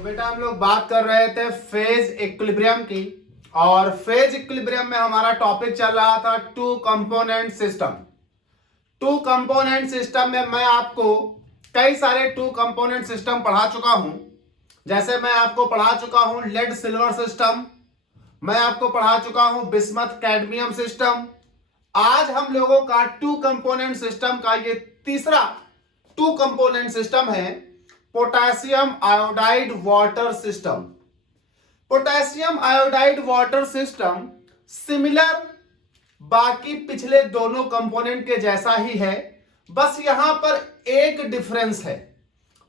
तो बेटा हम लोग बात कर रहे थे फेज इक्विलिब्रियम की। और फेज इक्विलिब्रियम में हमारा टॉपिक चल रहा था two component system. Two component system में मैं आपको कई सारे टू कंपोनेंट सिस्टम पढ़ा चुका हूं। जैसे मैं आपको पढ़ा चुका हूं लेड सिल्वर सिस्टम, मैं आपको पढ़ा चुका हूं बिस्मथ कैडमियम सिस्टम। आज हम लोगों का टू कंपोनेंट सिस्टम का ये तीसरा टू कंपोनेंट सिस्टम है potassium iodide water system. Potassium iodide water system similar बाकी पिछले दोनों कंपोनेंट के जैसा ही है, बस यहां पर एक डिफरेंस है।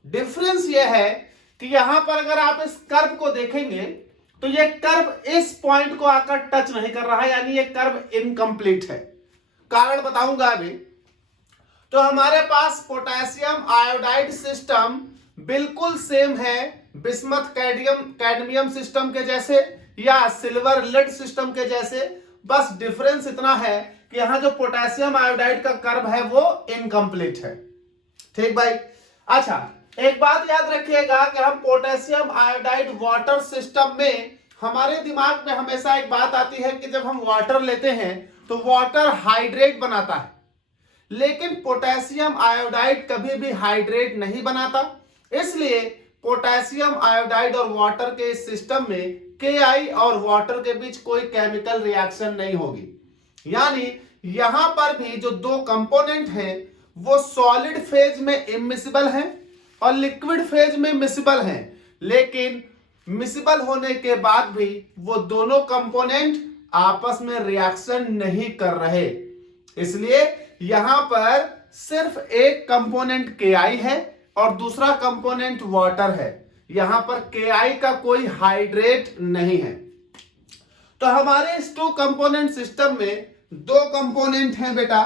डिफरेंस यह है कि यहां पर अगर आप इस कर्व को देखेंगे तो यह कर्व इस पॉइंट को आकर टच नहीं कर रहा है, यानी यह कर्व इनकम्प्लीट है। कारण बताऊंगा अभी। तो हमारे पास पोटेशियम आयोडाइड सिस्टम बिल्कुल सेम है बिस्मथ कैडमियम सिस्टम के जैसे या सिल्वर लेड सिस्टम के जैसे। बस डिफरेंस इतना है कि यहां जो पोटेशियम आयोडाइड का कर्व है वो इनकम्प्लीट है। ठीक भाई। अच्छा, एक बात याद रखिएगा कि हम पोटेशियम आयोडाइड वाटर सिस्टम में हमारे दिमाग में हमेशा एक बात आती है कि जब हम वाटर लेते हैं तो वाटर हाइड्रेट बनाता है, लेकिन पोटेशियम आयोडाइड कभी भी हाइड्रेट नहीं बनाता। इसलिए पोटेशियम आयोडाइड और वाटर के इस सिस्टम में Ki और वाटर के बीच कोई केमिकल रिएक्शन नहीं होगी। यानी यहां पर भी जो दो कंपोनेंट हैं वो सॉलिड फेज में इमिसिबल हैं और लिक्विड फेज में मिसिबल हैं, लेकिन मिसिबल होने के बाद भी वो दोनों कंपोनेंट आपस में रिएक्शन नहीं कर रहे। इसलिए यहां पर सिर्फ एक कंपोनेंट Ki है और दूसरा कंपोनेंट वाटर है। यहां पर Ki का कोई हाइड्रेट नहीं है। तो हमारे इस टू कंपोनेंट सिस्टम में दो कंपोनेंट हैं बेटा।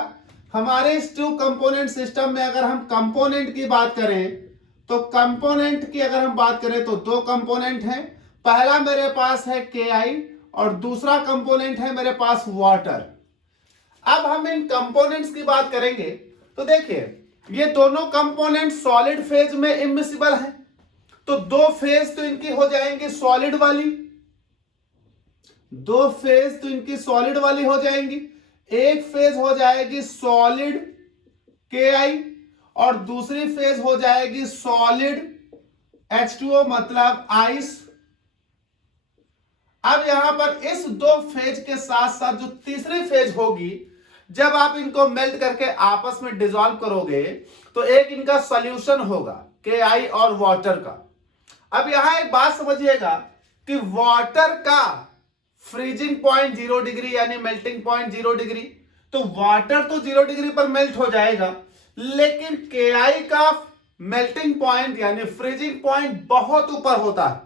हमारे इस टू कंपोनेंट सिस्टम में अगर हम कंपोनेंट की बात करें तो कंपोनेंट की अगर हम बात करें तो दो कंपोनेंट हैं। पहला मेरे पास है Ki और दूसरा कंपोनेंट है मेरे पास वाटर। अब हम इन कंपोनेंट्स की बात करेंगे तो देखिए ये दोनों कंपोनेंट सॉलिड फेज में इमिसिबल हैं, तो दो फेज तो इनकी हो जाएंगी सॉलिड वाली, दो फेज तो इनकी सॉलिड वाली हो जाएंगी। एक फेज हो जाएगी सॉलिड Ki और दूसरी फेज हो जाएगी सॉलिड H2O मतलब आइस। अब यहां पर इस दो फेज के साथ साथ जो तीसरी फेज होगी, जब आप इनको मेल्ट करके आपस में डिसॉल्व करोगे तो एक इनका सॉल्यूशन होगा Ki और वाटर का। अब यहां एक बात समझिएगा कि वाटर का फ्रीजिंग पॉइंट 0 डिग्री यानी मेल्टिंग पॉइंट 0 डिग्री, तो वाटर तो 0 डिग्री पर मेल्ट हो जाएगा, लेकिन Ki का मेल्टिंग पॉइंट यानी फ्रीजिंग पॉइंट बहुत ऊपर होता है,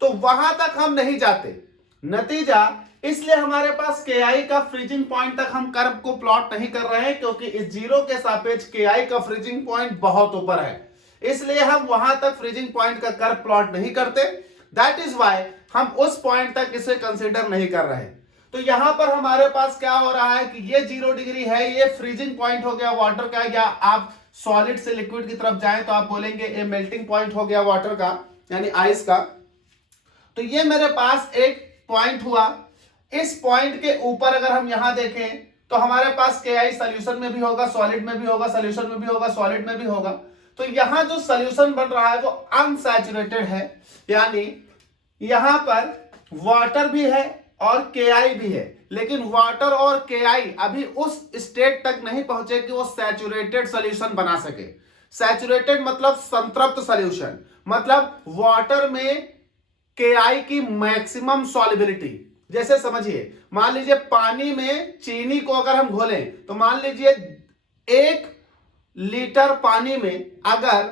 तो वहां तक हम नहीं जाते। नतीजा इसलिए हमारे पास Ki का फ्रीजिंग पॉइंट तक हम कर्व को प्लॉट नहीं कर रहे हैं, क्योंकि इस जीरो के सापेक्ष Ki का फ्रीजिंग पॉइंट बहुत ऊपर है, इसलिए हम वहां तक फ्रीजिंग पॉइंट का कर्व प्लॉट नहीं करते। दैट इज वाई हम उस पॉइंट तक इसे कंसीडर नहीं कर रहे। तो यहां पर हमारे पास क्या हो रहा है कि ये 0 डिग्री है, ये फ्रीजिंग पॉइंट हो गया वाटर का, या आप सॉलिड से लिक्विड की तरफ जाएं तो आप बोलेंगे ये मेल्टिंग पॉइंट हो गया वाटर का यानी आइस का। तो ये मेरे पास एक पॉइंट हुआ। इस पॉइंट के ऊपर अगर हम यहां देखें तो हमारे पास Ki सॉल्यूशन में भी होगा, सॉलिड में भी होगा, सॉल्यूशन में भी होगा, सॉलिड में भी होगा। तो यहां जो सॉल्यूशन बन रहा है वो अनसैचुरेटेड है, यानी यहां पर वाटर भी है और Ki भी है, लेकिन वाटर और Ki अभी उस स्टेट तक नहीं पहुंचे कि वो सैचुरेटेड सॉल्यूशन बना सके। सैचुरेटेड मतलब संतृप्त सॉल्यूशन, मतलब वाटर में Ki की मैक्सिमम सॉल्युबिलिटी। जैसे समझिए, मान लीजिए पानी में चीनी को अगर हम घोलें तो मान लीजिए 1 लीटर पानी में अगर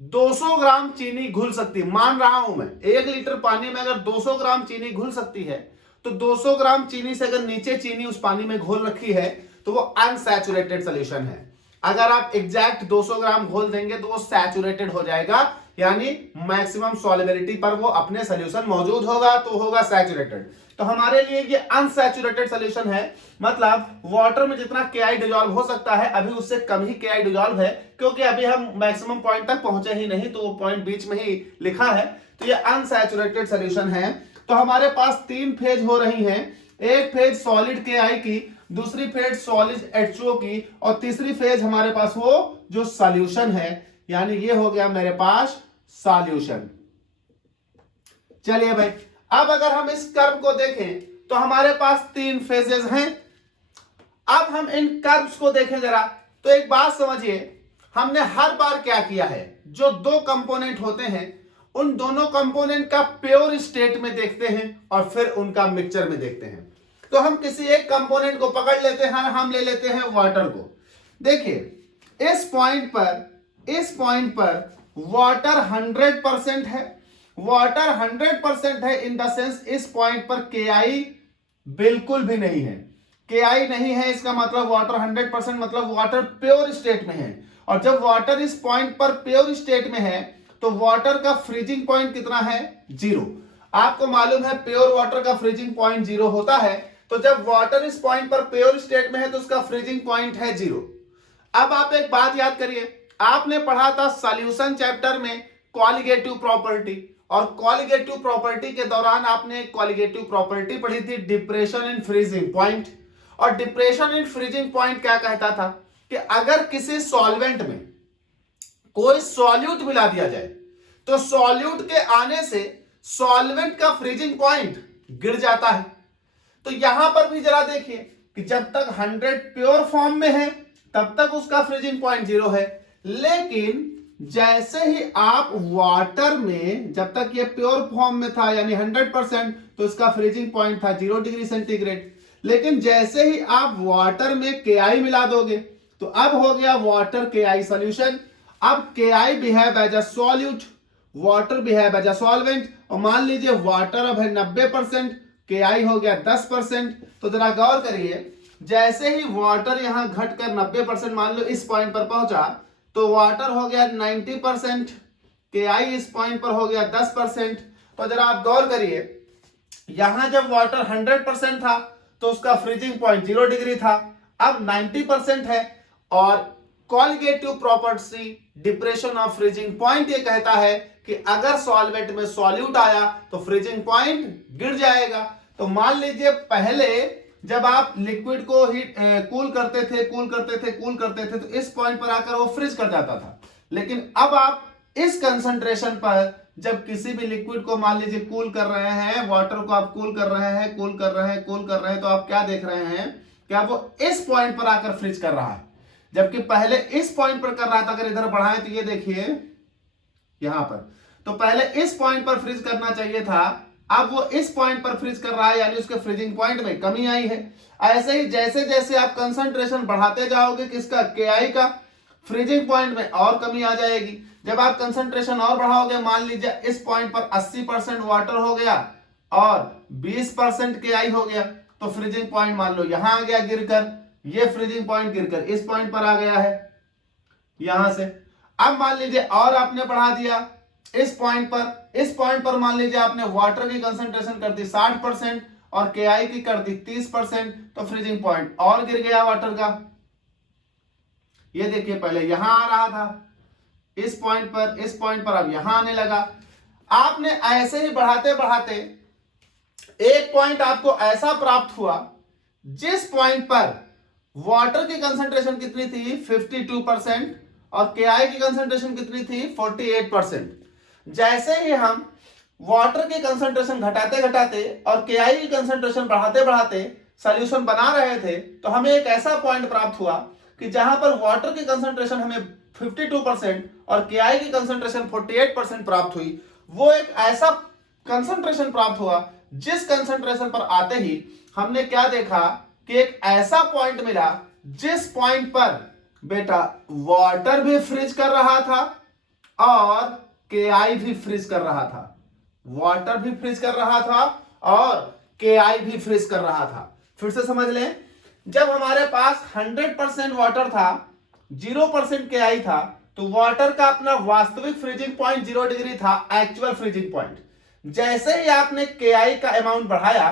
200 ग्राम चीनी घुल सकती है, मान रहा हूं मैं 1 लीटर पानी में अगर 200 ग्राम चीनी घुल सकती है, तो 200 ग्राम चीनी से अगर नीचे चीनी उस पानी में घोल रखी है तो वो अनसैचुरेटेड सॉल्यूशन है। अगर आप एग्जैक्ट 200 ग्राम घोल देंगे तो वो सैचुरेटेड हो जाएगा, यानी मैक्सिमम सॉल्युबिलिटी पर वो अपने सॉल्यूशन मौजूद होगा, तो होगा सैचुरेटेड। तो हमारे लिए ये अनसैचुरेटेड सॉल्यूशन है, मतलब वाटर में जितना के डिजॉल्व हो सकता है अभी उससे कम ही के डिजॉल्व है, क्योंकि अभी हम मैक्सिमम पॉइंट तक पहुंचे ही नहीं, तो वो पॉइंट बीच में ही लिखा है, तो ये अनसैचुरेटेड सॉल्यूशन है। तो हमारे पास 3 फेज हो रही हैं, एक फेज सॉलिड के की, दूसरी फेज सॉलिड H2O की, और तीसरी फेज हमारे पास वो जो सॉल्यूशन है, यानी ये हो गया मेरे पास सॉल्यूशन। चलिए भाई, अब अगर हम इस कर्व को देखें तो हमारे पास 3 फेजेस हैं। अब हम इन कर्व्स को देखें जरा, तो एक बात समझिए, हमने हर बार क्या किया है, जो 2 कंपोनेंट होते हैं उन दोनों कंपोनेंट का प्योर स्टेट में देखते हैं और फिर उनका मिक्सचर में देखते हैं। तो हम किसी एक कंपोनेंट को पकड़ लेते हैं, हम ले लेते हैं वाटर को। देखिए इस पॉइंट पर वाटर 100% है, वाटर 100% है इन द सेंस इस पॉइंट पर के बिल्कुल भी नहीं है, के नहीं है, इसका मतलब वाटर 100% मतलब वाटर प्योर स्टेट में है। और जब वाटर इस पॉइंट पर प्योर स्टेट में है तो वाटर का फ्रीजिंग पॉइंट कितना है, 0। आपको मालूम है प्योर वाटर का फ्रीजिंग पॉइंट 0 होता है, तो जब वाटर इस पॉइंट पर प्योर स्टेट में है तो उसका फ्रीजिंग पॉइंट है 0। अब आप एक बात याद करिए, आपने पढ़ा था सॉल्यूशन चैप्टर में कॉलिगेटिव प्रॉपर्टी, और कॉलिगेटिव प्रॉपर्टी के दौरान आपने कॉलिगेटिव प्रॉपर्टी पढ़ी थी डिप्रेशन इन फ्रीजिंग पॉइंट। और डिप्रेशन इन फ्रीजिंग पॉइंट क्या कहता था कि अगर किसी सॉल्वेंट में कोई सॉल्यूट मिला दिया जाए तो सॉल्यूट के आने से सॉल्वेंट का फ्रीजिंग पॉइंट गिर जाता है। तो यहां पर भी जरा देखिए कि जब तक 100 प्योर फॉर्म में है तब तक उसका फ्रीजिंग पॉइंट 0 है, लेकिन जैसे ही आप वाटर में, जब तक ये प्योर फॉर्म में था यानी 100%, तो इसका फ्रीजिंग पॉइंट था 0 डिग्री सेंटीग्रेड। लेकिन जैसे ही आप वाटर में के मिला दोगे तो अब हो गया वाटर के सॉल्यूशन। अब K behave as a solute, water behave as a solvent, और मान लीजिए वाटर अब है 90%, के हो गया 10%। तो जरा गौर करिए, जैसे ही वाटर यहां घटकर 90% मान लो इस पॉइंट पर पहुंचा तो वाटर हो गया 90%, के इस पॉइंट पर हो गया 10%। तो जरा आप गौर करिए, यहां जब वाटर 100% था तो उसका फ्रीजिंग पॉइंट 0 डिग्री था, अब 90% है। और colligative property depression of freezing point ये कहता है कि अगर सॉल्वेंट में सॉल्यूट आया तो फ्रीजिंग पॉइंट गिर जाएगा। तो मान लीजिए पहले जब आप लिक्विड को हीट कूल करते थे तो इस पॉइंट पर आकर वो फ्रीज कर जाता था, लेकिन अब आप इस कंसंट्रेशन पर जब किसी भी लिक्विड को मान लीजिए कूल कर रहे हैं, वाटर को आप कूल कर रहे हैं, तो आप क्या देख रहे हैं कि आप वो इस पॉइंट पर आकर फ्रीज कर रहा है, जबकि पहले इस पॉइंट पर कर रहा था। अगर इधर बढ़ाएं तो ये देखिए यहां पर, तो पहले इस पॉइंट पर फ्रीज करना चाहिए था, अब वो इस पॉइंट पर फ्रीज कर रहा है, यानी उसके फ्रीजिंग पॉइंट में कमी आई है। ऐसे ही जैसे जैसे आप कंसंट्रेशन बढ़ाते जाओगे किसका, के का, फ्रीजिंग पॉइंट में और कमी आ जाएगी। जब आप कंसंट्रेशन और बढ़ाओगे, मान लीजिए इस पॉइंट पर 80% वाटर हो गया और 20% के हो गया, तो फ्रीजिंग पॉइंट मान लो यहां आ गया गिरकर, ये फ्रीजिंग पॉइंट गिरकर इस पॉइंट पर आ गया है यहां से। अब मान लीजिए और आपने बढ़ा दिया इस पॉइंट पर मान लीजिए आपने वाटर की कंसंट्रेशन कर दी 60% और के की कर दी 30%, तो फ्रीजिंग पॉइंट और गिर गया वाटर का। ये देखिए पहले यहां आ रहा था इस पॉइंट पर अब यहां आने लगा। आपने ऐसे ही बढ़ाते बढ़ाते एक पॉइंट आपको ऐसा प्राप्त हुआ जिस पॉइंट पर वाटर की कंसंट्रेशन कितनी थी 52% और के की कंसंट्रेशन कितनी थी 48%। जैसे ही हम वाटर की कंसंट्रेशन घटाते घटाते और के की कंसंट्रेशन बढ़ाते बढ़ाते सॉल्यूशन बना रहे थे, तो हमें एक ऐसा पॉइंट प्राप्त हुआ कि जहां पर वाटर की कंसंट्रेशन हमें 52% और के की कंसंट्रेशन 48% प्राप्त हुई। वो एक ऐसा कंसंट्रेशन प्राप्त हुआ जिस कंसंट्रेशन पर आते ही हमने क्या देखा कि एक ऐसा पॉइंट मिला जिस पॉइंट पर बेटा वाटर भी फ्रीज कर रहा था और के भी फ्रीज कर रहा था, वाटर भी फ्रीज कर रहा था और के भी फ्रीज कर रहा था। फिर से समझ लें, जब हमारे पास 100% वाटर था, 0% के था, तो वाटर का अपना वास्तविक फ्रीजिंग पॉइंट 0 डिग्री था, एक्चुअल फ्रीजिंग पॉइंट। जैसे ही आपने के का अमाउंट बढ़ाया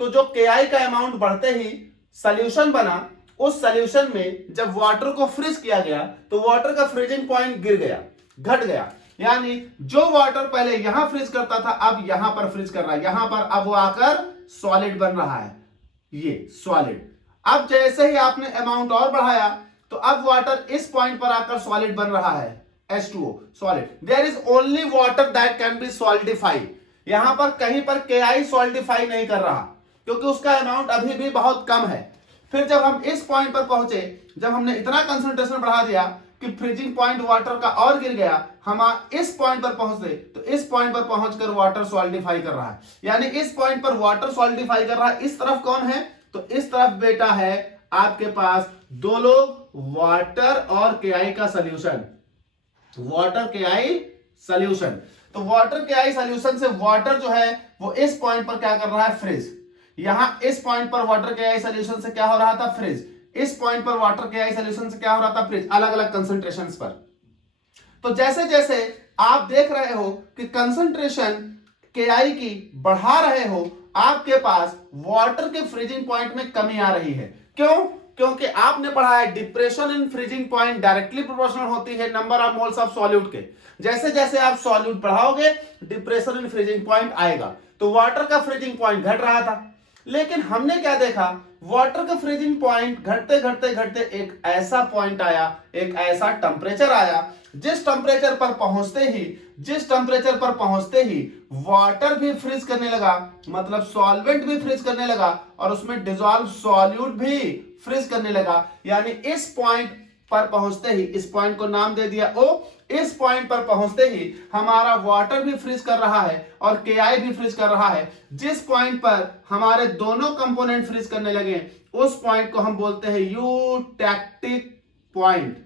तो जो KI का अमाउंट बढ़ते ही सॉल्यूशन बना, उस सॉल्यूशन में जब वाटर को फ्रीज किया गया तो वाटर का फ्रीजिंग पॉइंट गिर गया, घट गया। यानी जो वाटर पहले यहां फ्रीज करता था अब यहां पर फ्रीज कर रहा है, यहां पर अब वो आकर सॉलिड बन रहा है, ये सॉलिड। अब जैसे ही आपने अमाउंट और बढ़ाया तो अब वाटर इस पॉइंट पर आकर सॉलिड बन रहा है, H2O solid. There is only water that can be solidified. यहां पर कहीं पर KI सॉलिडिफाई नहीं कर रहा क्योंकि उसका अमाउंट अभी भी बहुत कम है। फिर जब हम इस पॉइंट पर पहुंचे, जब हमने इतना कंसंट्रेशन बढ़ा दिया कि फ्रीजिंग पॉइंट वाटर का और गिर गया, हम इस पॉइंट पर पहुंचे तो इस पॉइंट पर पहुंचकर वाटर सॉलिडिफाई कर रहा है। यानी इस पॉइंट पर वाटर सॉलिडिफाई कर रहा है। इस तरफ कौन है? तो इस तरफ बेटा है आपके पास दो लोग, वाटर और KI का सॉल्यूशन, वाटर KI सॉल्यूशन। तो वाटर KI सॉल्यूशन से वाटर जो है वो इस पॉइंट पर क्या कर रहा है? फ्रीज। यहां इस पॉइंट पर वाटर KI सॉल्यूशन से क्या हो रहा था? फ्रीज। इस पॉइंट पर वाटर KI सॉल्यूशन से क्या हो रहा था? फ्रीज। अलग अलग कंसंट्रेशंस पर। तो जैसे जैसे आप देख रहे हो कि कंसंट्रेशन KI की बढ़ा रहे हो, आपके पास वाटर के फ्रीजिंग पॉइंट में कमी आ रही है। क्यों? क्योंकि आपने पढ़ा है depression in freezing point directly proportional होती है number of moles of solute के। जैसे जैसे आप सॉल्यूट बढ़ाओगे डिप्रेशन इन फ्रीजिंग पॉइंट आएगा। तो वाटर का फ्रीजिंग पॉइंट घट रहा था, लेकिन हमने क्या देखा? वाटर का फ्रीजिंग पॉइंट घटते घटते घटते एक ऐसा पॉइंट आया, एक ऐसा टेम्परेचर आया जिस टेम्परेचर पर पहुंचते ही वाटर भी फ्रीज करने लगा, मतलब सॉल्वेंट भी फ्रीज करने लगा और उसमें डिसॉल्व सॉल्यूट भी फ्रीज करने लगा। यानी इस पॉइंट पर पहुंचते ही, इस पॉइंट को नाम दे दिया O, इस पॉइंट पर पहुंचते ही हमारा वाटर भी फ्रीज कर रहा है और KI भी फ्रीज कर रहा है। जिस पॉइंट पर हमारे दोनों कंपोनेंट फ्रीज करने लगे उस पॉइंट को हम बोलते हैं यूटैक्टिक पॉइंट।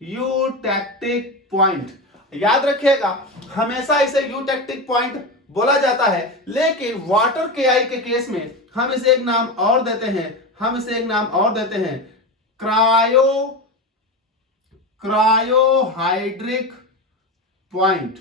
यूटैक्टिक पॉइंट याद रखिएगा, हमेशा इसे यूटैक्टिक पॉइंट बोला जाता है, लेकिन वाटर KI के केस में हम इसे एक नाम और देते हैं, क्रायोहाइड्रिक पॉइंट।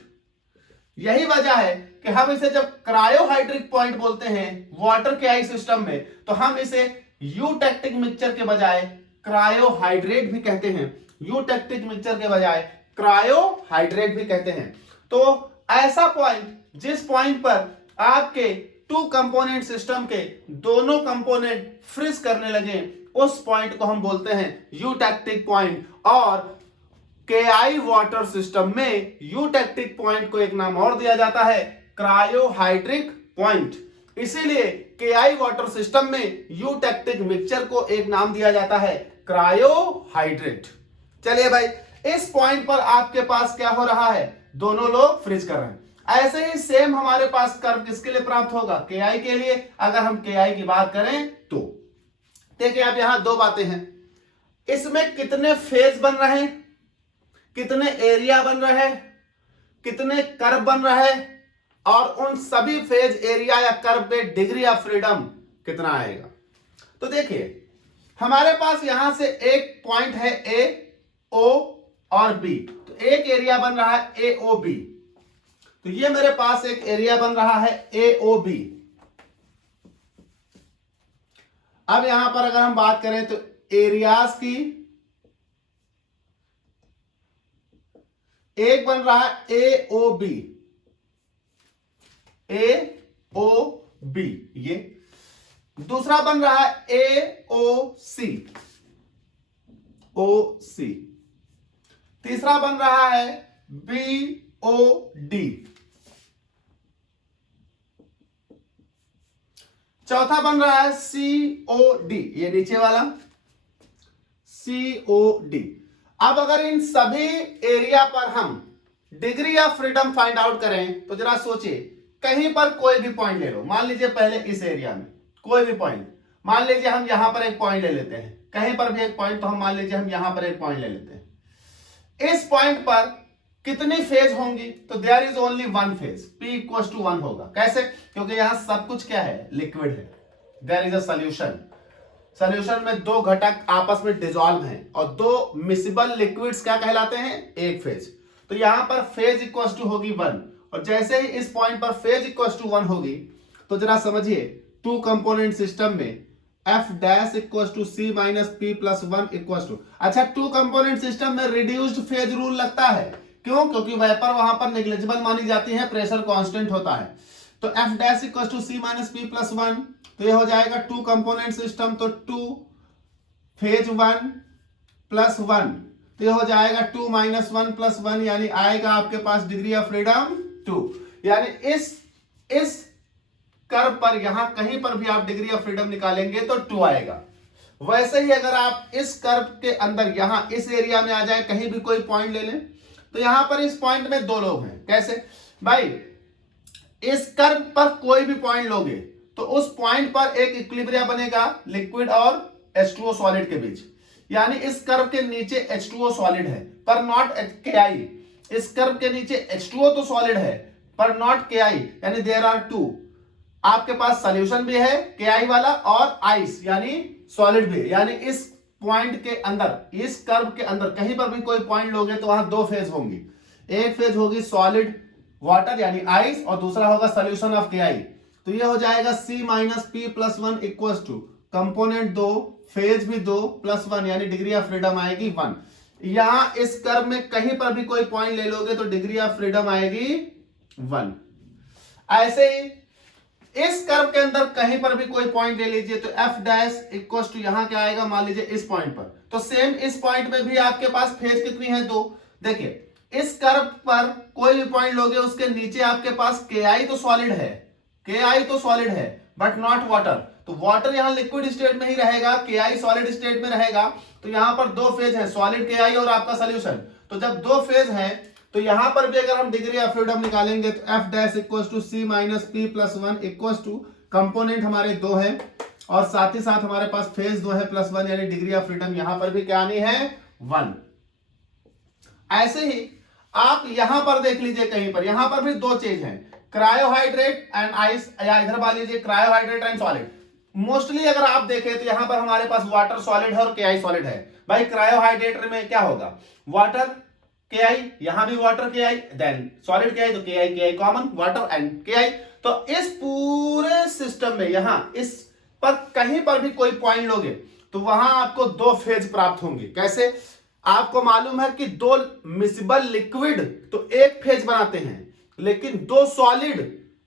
यही वजह है कि हम इसे जब क्रायोहाइड्रिक पॉइंट बोलते हैं वाटर KI सिस्टम में, तो हम इसे यूटैक्टिक मिक्सचर के बजाय क्रायोहाइड्रेट भी कहते हैं, यूटैक्टिक मिक्सचर के बजाय क्रायोहाइड्रेट भी कहते हैं। तो ऐसा पॉइंट जिस पॉइंट पर आपके टू कंपोनेंट सिस्टम के दोनों कंपोनेंट फ्रीज करने लगे उस पॉइंट को हम बोलते हैं यूटैक्टिक पॉइंट। और KI वाटर सिस्टम में यूटैक्टिक पॉइंट को एक नाम और दिया जाता है, क्रायोहाइड्रिक पॉइंट। इसीलिए KI वाटर सिस्टम में यूटैक्टिक मिक्सचर को एक नाम दिया जाता है, क्रायोहाइड्रेट। चलिए भाई, इस पॉइंट पर आपके पास क्या हो रहा है? दोनों लोग फ्रीज कर रहे हैं। ऐसे ही सेम हमारे पास कर्व किसके लिए प्राप्त होगा? KI के लिए। अगर हम KI की बात करें तो देखिए, अब यहां दो बातें हैं, इसमें कितने फेज बन रहे हैं, कितने एरिया बन रहे हैं, कितने कर्व बन रहे हैं, और उन सभी फेज, एरिया या कर्व पे डिग्री ऑफ फ्रीडम कितना आएगा। तो देखिए, हमारे पास यहां से एक पॉइंट है A, O और B। तो एक एरिया बन रहा है AOB। तो ये मेरे पास एक एरिया बन रहा है AOB। अब यहां पर अगर हम बात करें तो एरियाज की, एक बन रहा है AOB, ये दूसरा बन रहा है AOC, तीसरा बन रहा है BOD, चौथा बन रहा है COD, ये नीचे वाला COD। अब अगर इन सभी एरिया पर हम degree of freedom find out करें तो जरा सोचिए, कहीं पर कोई भी पॉइंट ले लो, मान लीजिए पहले इस एरिया में कोई भी पॉइंट, मान लीजिए हम यहां पर एक पॉइंट ले लेते हैं, कहीं पर भी एक पॉइंट, तो हम मान लीजिए हम यहां पर एक पॉइंट ले लेते हैं। इस पॉइंट पर कितनी फेज होंगी? तो there is only one phase, P equals to 1 होगा। कैसे? क्योंकि यहां सब कुछ क्या है? लिक्विड है। There is a solution, solution में दो घटक आपस में डिसॉल्व हैं और दो मिसिबल लिक्विड्स क्या कहलाते हैं? एक फेज। तो यहां पर फेज इक्वल्स टू होगी 1, और जैसे ही इस पॉइंट पर फेज इक्वल्स टू 1 होगी तो जरा समझिए टू कंपोनेंट सिस्टम में F dash equal to C minus P plus one equal to, अच्छा टू कंपोनेंट सिस्टम में रिड्यूस्ड फेज रूल लगता है, क्यों? क्योंकि वेपर वहां पर नेग्लिजिबल मानी जाती है, प्रेशर कांस्टेंट होता है। तो F dash equal to C minus P plus one, तो ये हो जाएगा टू कंपोनेंट सिस्टम, तो two phase one plus one, तो ये हो जाएगा two minus one plus one, यानी आएगा आपके पास डिग्री ऑफ फ्रीडम टू। यानी इस कर्व पर यहां कहीं पर भी आप डिग्री ऑफ फ्रीडम निकालेंगे तो टू आएगा। वैसे ही अगर आप इस कर्व के अंदर यहां इस एरिया में आ जाए, कहीं भी कोई पॉइंट ले लें, तो यहां पर इस पॉइंट में दो लोग हैं। कैसे भाई? इस कर्व पर कोई भी पॉइंट लोगे तो उस पॉइंट पर एक इक्विलिब्रियम बनेगा लिक्विड और H2O सॉलिड के बीच, यानी इस कर्व के नीचे H2O सॉलिड है पर नॉट KI। इस कर्व के नीचे H2O तो सॉलिड है पर नॉट KI, यानी देयर आर टू। आपके पास सॉल्यूशन भी है KI वाला और आइस यानी सॉलिड भी, यानी इस पॉइंट के अंदर, इस कर्व के अंदर कहीं पर भी कोई पॉइंट लोगे तो वहां दो फेज होंगी। एक फेज होगी सॉलिड वाटर यानी आइस और दूसरा होगा सॉल्यूशन ऑफ KI। तो ये हो जाएगा C minus P plus one equal to component दो, फेज भी दो प्लस वन, यानी डिग्री ऑफ फ्रीडम आएगी वन। यहां इस कर्व में कहीं पर भी कोई पॉइंट ले लोगे तो डिग्री ऑफ फ्रीडम आएगी वन। ऐसे ही इस कर्व के अंदर कहीं पर भी कोई पॉइंट ले लीजिए तो एफ डैश इक्वल टू यहां क्या आएगा, मान लीजिए इस पॉइंट पर, तो सेम इस पॉइंट में भी आपके पास फेज कितनी है, दो। देखिए इस कर्व पर कोई भी पॉइंट लोगे उसके नीचे आपके पास KI तो सॉलिड है, KI तो सॉलिड है बट नॉट वाटर। तो वाटर यहां लिक्विड स्टेट में ही रहेगा, KI सॉलिड स्टेट में रहेगा। तो यहां पर दो फेज है, सॉलिड KI और आपका सॉल्यूशन। तो जब दो फेज है तो यहां पर भी अगर हम डिग्री ऑफ फ्रीडम निकालेंगे तो F dash equal to C minus P plus one equal to component हमारे दो है और साथ ही साथ हमारे पास फेज दो है प्लस वन, यानी डिग्री ऑफ फ्रीडम यहां पर भी क्या आनी है, वन। ऐसे ही आप यहां पर देख लीजिए, कहीं पर यहां पर भी दो चीज है, क्रायोहाइड्रेट एंड आइस, या इधर मान लीजिए क्रायोहाइड्रेट एंड सॉलिड। मोस्टली अगर आप देखें तो यहां पर हमारे पास वाटर सॉलिड है और KI सॉलिड है। भाई क्रायोहाइड्रेट में क्या होगा, वाटर KI, यहां भी water KI, then solid KI, तो KI common, water and KI। तो इस पूरे सिस्टम में यहां इस पर कहीं पर भी कोई पॉइंट लोगे तो वहां आपको दो फेज प्राप्त होंगे। कैसे? आपको मालूम है कि दो मिसिबल लिक्विड तो एक फेज बनाते हैं, लेकिन दो सॉलिड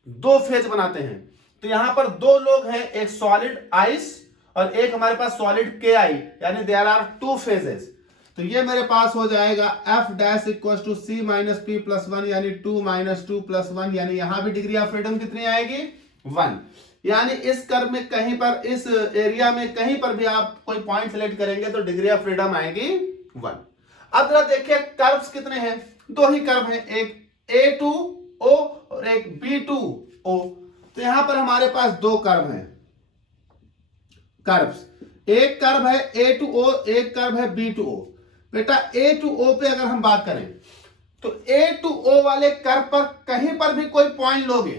दो फेज बनाते हैं। तो यहां पर दो लोग हैं, एक सॉलिड आइस और एक हमारे पास सॉलिड KI, यानी देयर आर टू फेजेस। तो ये मेरे पास हो जाएगा F dash equal to C minus P plus one, यानी two minus two plus one, यानी यहां भी डिग्री ऑफ फ्रीडम कितनी आएगी, वन। यानी इस कर्व में कहीं पर, इस एरिया में कहीं पर भी आप कोई पॉइंट सिलेक्ट करेंगे तो डिग्री ऑफ फ्रीडम आएगी वन। अब जरा देखिए कर्व्स कितने हैं, दो ही कर्व हैं, एक A2O और एक B2O। तो यहां पर हमारे पास दो कर्व हैं, कर्व्स, एक कर्व है A2O, एक कर्व है B2O। बेटा A2O पे अगर हम बात करें तो A2O वाले कर्व पर कहीं पर भी कोई पॉइंट लोगे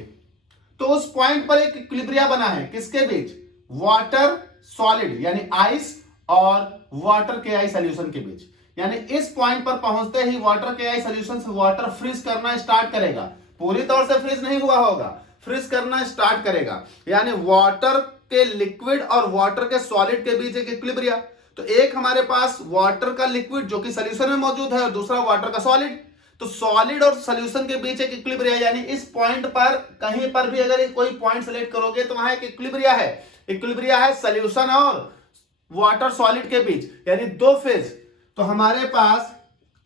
तो उस पॉइंट पर एक इक्विलिब्रियम बना है, किसके बीच, वाटर सॉलिड यानी आइस और वाटर KI सॉल्यूशन के बीच। यानी इस पॉइंट पर पहुंचते ही वाटर KI सॉल्यूशन से वाटर फ्रीज करना स्टार्ट करेगा, पूरी तौर से फ्रीज नहीं हुआ होगा, फ्रीज करना स्टार्ट करेगा। यानी वाटर के लिक्विड और वाटर के सॉलिड के बीच एक इक्विलिब्रियम। तो एक हमारे पास वाटर का लिक्विड जो कि सॉल्यूशन में मौजूद है और दूसरा वाटर का सॉलिड। तो सॉलिड और सॉल्यूशन के बीच एक इक्विलिब्रियम, यानी इस पॉइंट पर कहीं पर भी अगर कोई पॉइंट सेलेक्ट करोगे तो वहां एक इक्विलिब्रियम है, इक्विलिब्रियम है सॉल्यूशन और वाटर सॉलिड के बीच, यानी दो फेज। तो हमारे पास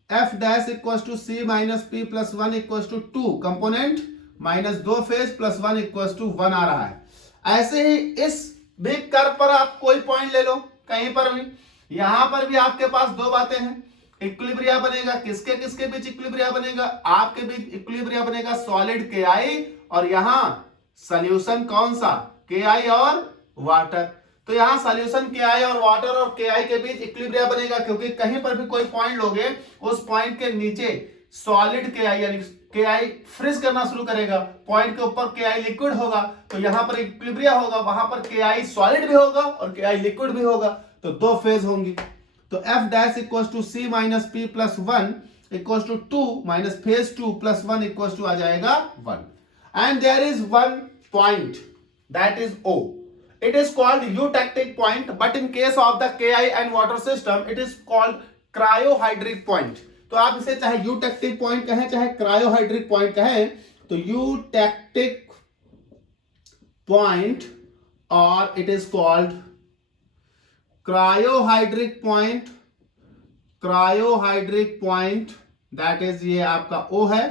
F dash equal to C minus P plus one equal to two component minus दो phase plus one equal to one आ रहा है। ऐसे ही इस बिग कर्व पर आप कोई पॉइंट ले लो कहीं पर भी, यहां पर भी आपके पास दो बातें हैं, इक्विलिब्रियम बनेगा, किसके किसके बीच इक्विलिब्रियम बनेगा, आपके बीच इक्विलिब्रियम बनेगा सॉलिड KI और यहां सॉल्यूशन कौन सा, KI और वाटर। तो यहां सॉल्यूशन KI और वाटर और KI के बीच इक्विलिब्रियम बनेगा, क्योंकि कहीं पर भी कोई पॉइंट लोगे उस पॉइंट के नीचे सॉलिड KI यानी KI फ्रीज करना शुरू करेगा, पॉइंट के ऊपर KI लिक्विड होगा, तो यहां पर इक्विलिब्रियम होगा, वहां पर KI सॉलिड भी होगा और KI लिक्विड भी होगा, तो दो फेज होंगी। तो F dash equal to C minus P plus one equal to two minus phase two plus one equal to आ जाएगा one. And there is one point that is O। it is called eutectic point, but in case of the Ki and water system it is called cryohydric point. तो आप इसे चाहे eutectic point कहें चाहे cryohydric point कहें, तो eutectic point or it is called cryohydric point, cryohydric point, that is ये आपका O है.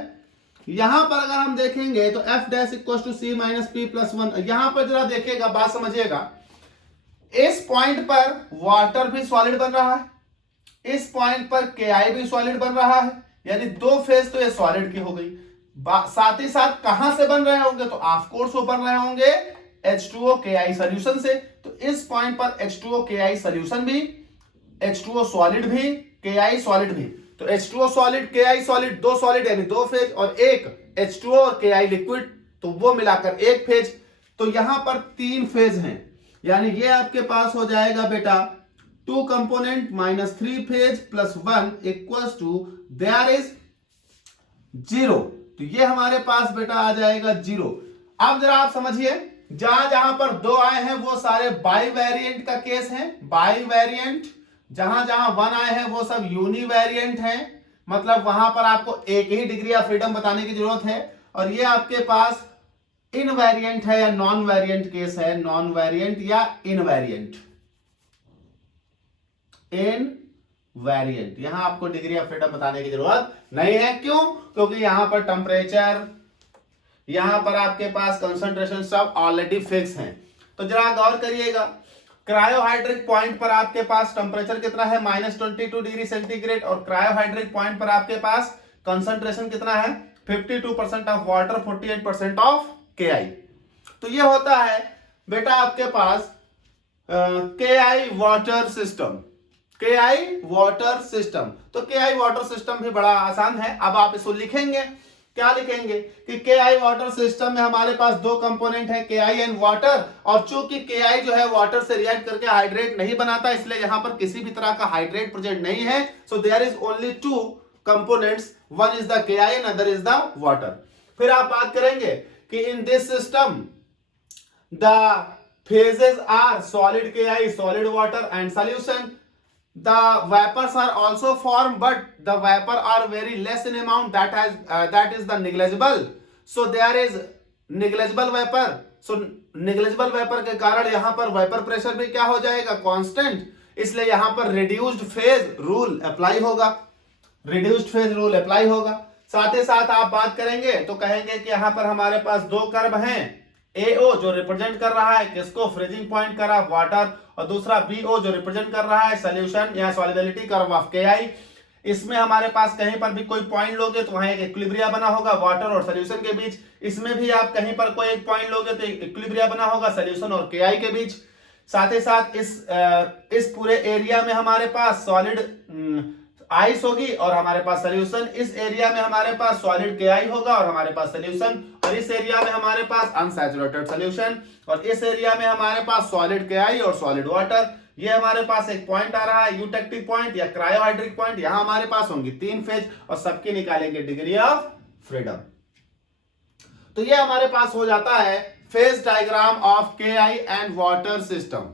यहां पर अगर हम देखेंगे तो F dash equal to C minus P plus 1. यहां पर जरा देखिएगा, बात समझिएगा, इस पॉइंट पर वाटर भी सॉलिड बन रहा है, इस पॉइंट पर Ki भी सॉलिड बन रहा है, यानी दो फेज तो ये सॉलिड की हो गई. साथ ही साथ कहां से बन रहे होंगे, तो ऑफ कोर्स वो बन रहे होंगे H2O Ki सॉल्यूशन से. तो इस पॉइंट पर H2O Ki सॉल्यूशन भी, H2O सॉलिड भी, Ki सॉलिड भी. तो H2O सॉलिड, Ki सॉलिड, दो सॉलिड यानी दो फेज, और एक H2O और Ki लिक्विड, तो वो मिलाकर एक फेज. तो यहां पर तीन फेज हैं, यानी ये आपके पास हो जाएगा बेटा 2 component minus 3 phase plus 1 equals to there is 0. तो ये हमारे पास बेटा आ जाएगा 0. अब जरा आप समझिए, जहां जहां पर दो आए हैं वो सारे बाई वेरिएंट का केस है. बाई वेरिएंट, जहां जहां 1 आए हैं वो सब यूनिवेरिएंट हैं, मतलब वहां पर आपको एक ही डिग्री ऑफ फ्रीडम बताने की जरूरत है. और ये आपके पास इनवेरिएंट है या नॉन वेरिएंट केस है, नॉन वेरिएंट या इनवेरिएंट. इनवेरिएंट, यहां आपको डिग्री ऑफ फ्रीडम बताने की जरूरत नहीं है. क्यों? क्योंकि यहां पर टेम्परेचर, यहां पर आपके पास कंसंट्रेशन सब ऑलरेडी फिक्स हैं. तो जरा गौर करिएगा, क्रायोहाइड्रिक पॉइंट पर आपके पास टेम्परेचर कितना है, -22 डिग्री सेंटीग्रेड, और क्रायोहाइड्रिक पॉइंट पर आपके पास कंसंट्रेशन कितना है, 52% ऑफ वाटर, 48% ऑफ Ki. तो ये होता है बेटा आपके पास Ki water system. Ki water system. तो Ki वाटर सिस्टम भी बड़ा आसान है. अब आप इसको लिखेंगे, क्या लिखेंगे कि Ki वाटर सिस्टम में हमारे पास दो कंपोनेंट है, Ki एंड वाटर, और चूंकि Ki जो है वाटर से रिएक्ट करके हाइड्रेट नहीं बनाता, इसलिए यहां पर किसी भी तरह का हाइड्रेट प्रेजेंट नहीं है. So there is only 2 components, one is the Ki and other is the water. फिर आप बात करेंगे कि in this system the phases are solid Ki, solid water and solution. The vapors are also formed, but the vapor are very less in amount. That is the negligible. So there is negligible vapor. So negligible vapor के कारण यहाँ पर vapor pressure भी क्या हो जाएगा, constant. इसलिए यहाँ पर reduced phase rule apply होगा, reduced phase rule apply होगा. साथ ही साथ आप बात करेंगे तो कहेंगे कि यहाँ पर हमारे पास दो कर्व हैं, AO जो रिप्रेजेंट कर रहा है किसको, फ्रीजिंग पॉइंट कर्व वाटर, और दूसरा BO जो रिप्रेजेंट कर रहा है सॉल्यूशन या सॉलिबिलिटी कर्व ऑफ Ki. इसमें हमारे पास कहीं पर भी कोई पॉइंट लोगे तो वहां एक इक्विलिब्रिया बना होगा वाटर और सॉल्यूशन के बीच. इसमें भी आप कहीं पर कोई एक पॉइंट लोगे तो एक इक्विलिब्रिया बना होगा सॉल्यूशन और Ki के बीच. साथ ही साथ इस पूरे एरिया में हमारे पास सॉलिड आइस होगी और हमारे पास सॉल्यूशन. इस एरिया में हमारे पास सॉलिड Ki होगा और हमारे पास सॉल्यूशन, और इस एरिया में हमारे पास अनसैचुरेटेड सॉल्यूशन, और इस एरिया में हमारे पास सॉलिड Ki और सॉलिड वाटर. ये हमारे पास एक पॉइंट आ रहा है यूटेक्टिक पॉइंट या क्रायोहाइड्रिक पॉइंट. यहां हमारे पास होंगी 3 फेज और सबकी निकालेंगे डिग्री ऑफ फ्रीडम. तो ये हमारे पास हो जाता है phase diagram of Ki and water system.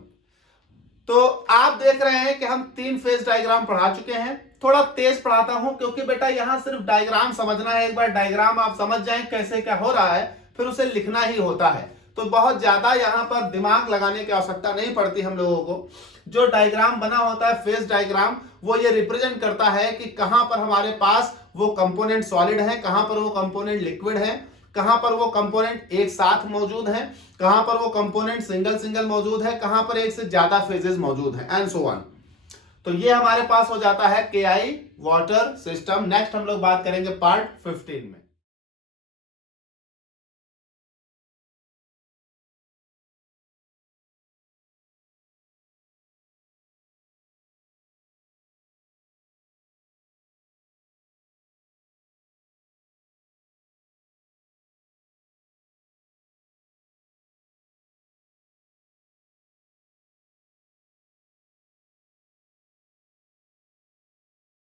तो आप देख रहे हैं कि हम 3 फेज डायग्राम पढ़ा चुके हैं. थोड़ा तेज पढ़ाता हूं क्योंकि बेटा यहां सिर्फ डायग्राम समझना है. एक बार डायग्राम आप समझ जाएं कैसे क्या हो रहा है, फिर उसे लिखना ही होता है. तो बहुत ज्यादा यहां पर दिमाग लगाने की आवश्यकता नहीं पड़ती हम लोगों को. जो डायग्राम बना होता है फेज डायग्राम, वो ये रिप्रेजेंट करता है कि कहां पर हमारे पास वो कंपोनेंट सॉलिड है, कहां पर वो कंपोनेंट लिक्विड है, कहां पर वो कंपोनेंट एक साथ मौजूद है, कहां पर वो कंपोनेंट सिंगल मौजूद है, कहां पर एक से ज्यादा फेजेस मौजूद हैं, एंड सो ऑन. तो ये हमारे पास हो जाता है Ki वाटर सिस्टम. नेक्स्ट हम लोग बात करेंगे पार्ट 15 में.